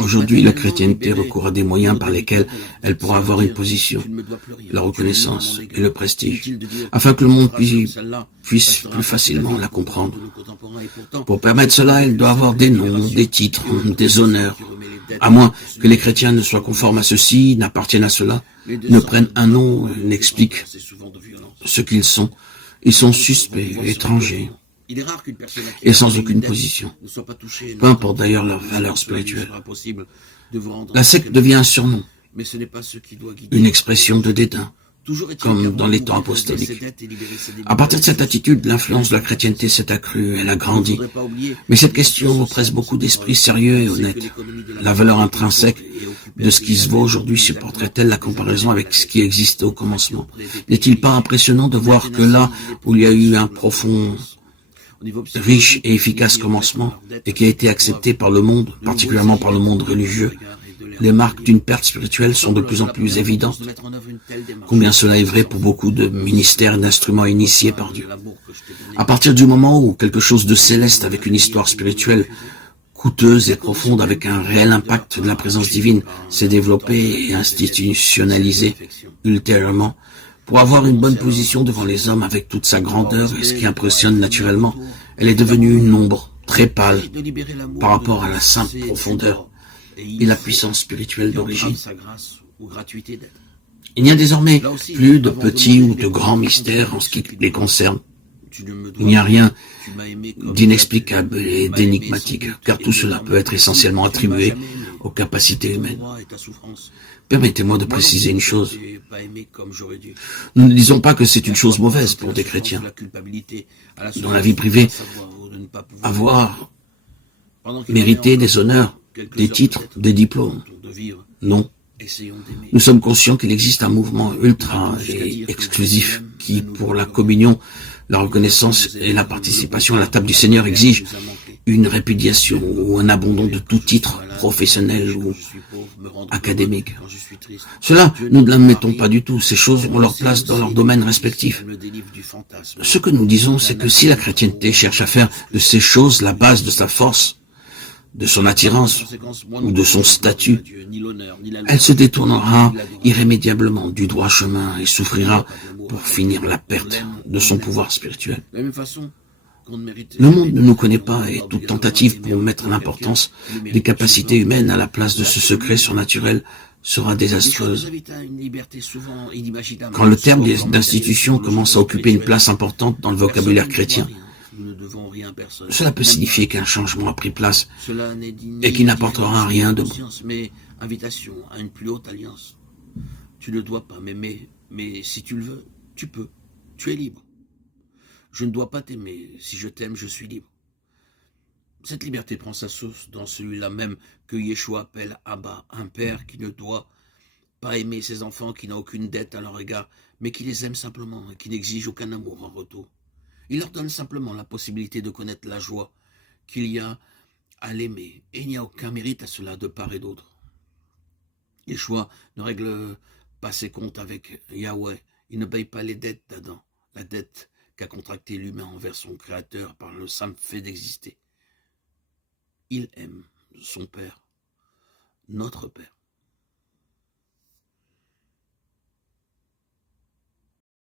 Aujourd'hui, la chrétienté recourt à des moyens par lesquels elle pourra avoir une position, la reconnaissance et le prestige, afin que le monde puisse plus facilement la comprendre. Pour permettre cela, elle doit avoir des noms, des titres, des honneurs. À moins que les chrétiens ne soient conformes à ceci, n'appartiennent à cela, ne prennent un nom, n'expliquent ce qu'ils sont. Ils sont suspects, étrangers, et sans aucune position. Peu importe d'ailleurs leur valeur spirituelle. La secte devient un surnom, une expression de dédain, comme dans les temps apostoliques. À partir de cette attitude, l'influence de la chrétienté s'est accrue, elle a grandi. Mais cette question oppresse beaucoup d'esprits sérieux et honnêtes. La valeur intrinsèque de ce qui se vaut aujourd'hui supporterait-elle la comparaison avec ce qui existait au commencement? N'est-il pas impressionnant de voir que là où il y a eu un profond, riche et efficace commencement, et qui a été accepté par le monde, particulièrement par le monde religieux, les marques d'une perte spirituelle sont de plus en plus évidentes. Combien cela est vrai pour beaucoup de ministères et d'instruments initiés par Dieu. À partir du moment où quelque chose de céleste avec une histoire spirituelle coûteuse et profonde avec un réel impact de la présence divine s'est développé et institutionnalisé ultérieurement, pour avoir une bonne position devant les hommes avec toute sa grandeur et ce qui impressionne naturellement, elle est devenue une ombre très pâle par rapport à la simple profondeur et la puissance spirituelle d'origine. Il n'y a désormais plus de petits ou de grands mystères en ce qui les concerne. Il n'y a rien d'inexplicable et d'énigmatique, car tout cela peut être essentiellement attribué aux capacités humaines. Permettez-moi de préciser une chose. Nous ne disons pas que c'est une chose mauvaise pour des chrétiens. Dans la vie privée, avoir mérité des honneurs, des titres, des diplômes. Non. Nous sommes conscients qu'il existe un mouvement ultra et exclusif qui, pour la communion, la reconnaissance et la participation à la table du Seigneur, exige une répudiation ou un abandon de tout titre professionnel ou académique. Cela, nous ne l'admettons pas du tout. Ces choses ont leur place dans leurs domaines respectifs. Ce que nous disons, c'est que si la chrétienté cherche à faire de ces choses la base de sa force, de son attirance ou de son statut, elle se détournera irrémédiablement du droit chemin et souffrira pour finir la perte de son pouvoir spirituel. Le monde ne nous connaît pas et toute tentative pour mettre l'importance des capacités humaines à la place de ce secret surnaturel sera désastreuse. Quand le terme d'institution commence à occuper une place importante dans le vocabulaire chrétien, cela peut signifier qu'un changement a pris place et qui n'apportera rien de bon. Mais invitation à une plus haute alliance. Tu ne dois pas m'aimer, mais si tu le veux, tu peux. Tu es libre. Je ne dois pas t'aimer. Si je t'aime, je suis libre. Cette liberté prend sa source dans celui-là même que Yeshua appelle Abba, un père qui ne doit pas aimer ses enfants, qui n'a aucune dette à leur égard, mais qui les aime simplement et qui n'exige aucun amour en retour. Il leur donne simplement la possibilité de connaître la joie qu'il y a à l'aimer, et il n'y a aucun mérite à cela de part et d'autre. Yeshua ne règle pas ses comptes avec Yahweh, il ne paye pas les dettes d'Adam, la dette qu'a contracté l'humain envers son Créateur par le simple fait d'exister. Il aime son Père, notre Père.